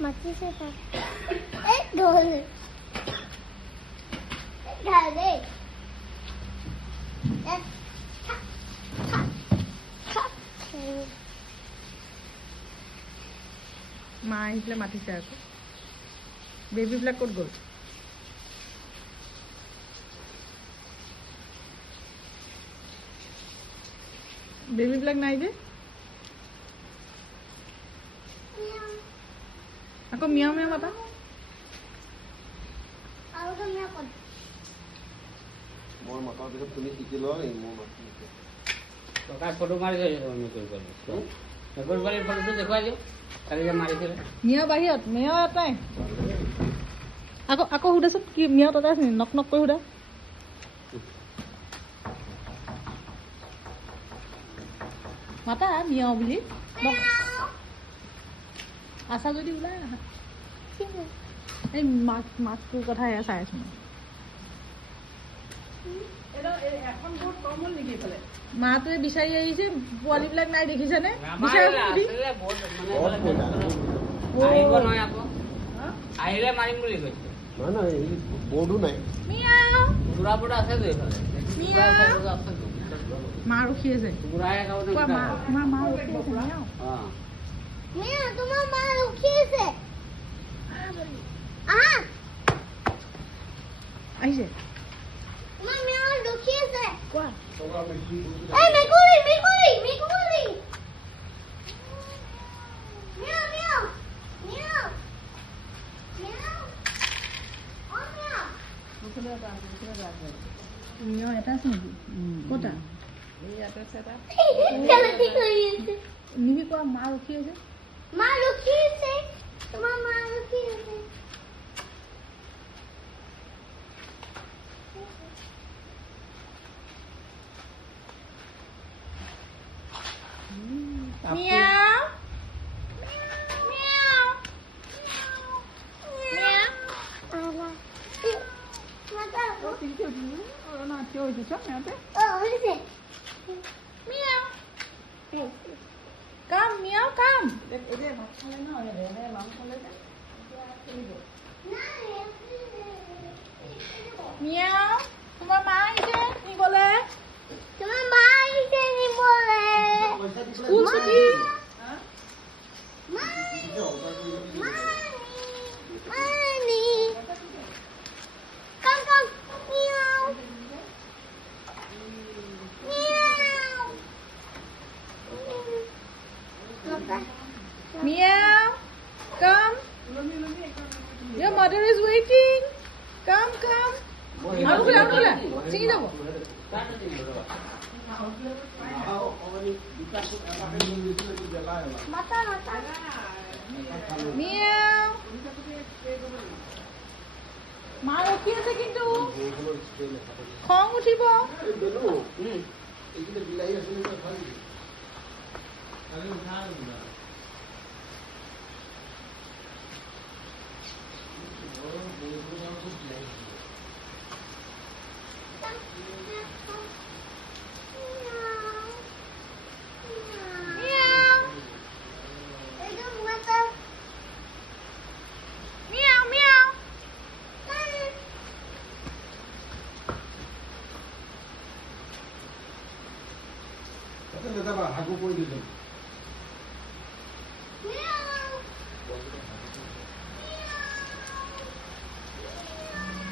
মাটি সে থাক এই ঢোল ঢাল দে মা আহিছিলে মাতিছে আকৌ বেবীবিলাক ক'ত গ'ল বেবীবিলাক নাই যে আকৌ মিয়াও মিয়াও মাতা আৰু তুমি ক'ত মই মাতাৰ পিছত তুমি শিকি লোৱা এই মোৰ মাতি প্ৰকাশ ফটো মাৰিছে ফটোটো দেখুৱাই দিওঁ কালি যে মাৰিছিলে মিয়াও বাহিৰত মিয়াও ইয়াত নাই আকৌ আকৌ সোধাচোন কি মিয়াও তাতে আছে নক নক কৰি সোধা মাতা মিয়াও বুলি আছা যদি ওলাই আহা এই মাছটোৰ কথা এয়া চাই আছো মাটোৱে বিচাৰি আহিছে পোৱালীবিলাক নাই দেখিছেনে আহিব নহয় আকৌ আহিলে মাৰিম বুলি কৈছে নহয় নহয় এই বৰ্ডো নাই বুঢ়াবোৰত আছে যে এইফালে মা ৰখি আছে বুঢ়াই তোমাৰ মা ৰখি আছে মিয়া তোমাৰ মা ৰখি আছে আহা আহিছে তোমাৰ মিয়া ৰখি আছে কোৱা এই মেকুৰী মেকুৰী মেকুৰী মিয়া মিয়া মিয়া মিয়া অ মিয়া মিয়া এটা আছে নেকি ক'তা কেলেটি কৰি আছে নিবি কোৱা মা ৰখি আছে মা ৰখি আছে তোমাৰ মা ৰখি আছে মিয়াও মিয়াও মিয়াও আলা মাতা ও হৈছে মিয়াও কাম মিয়াও কাম মিয়াও তোমাৰ মা আহিছে নিবলে তোমাৰ মা আহিছে নিবলে স্কুল ছুটি Money. Come, come. Meow. Meow. Meow. Come. Your mother is waiting. Come, come. Aru khula. Chingi jabo. Mata, mata. Meow. মা ৰখি আছে কিন্তু খং উঠিব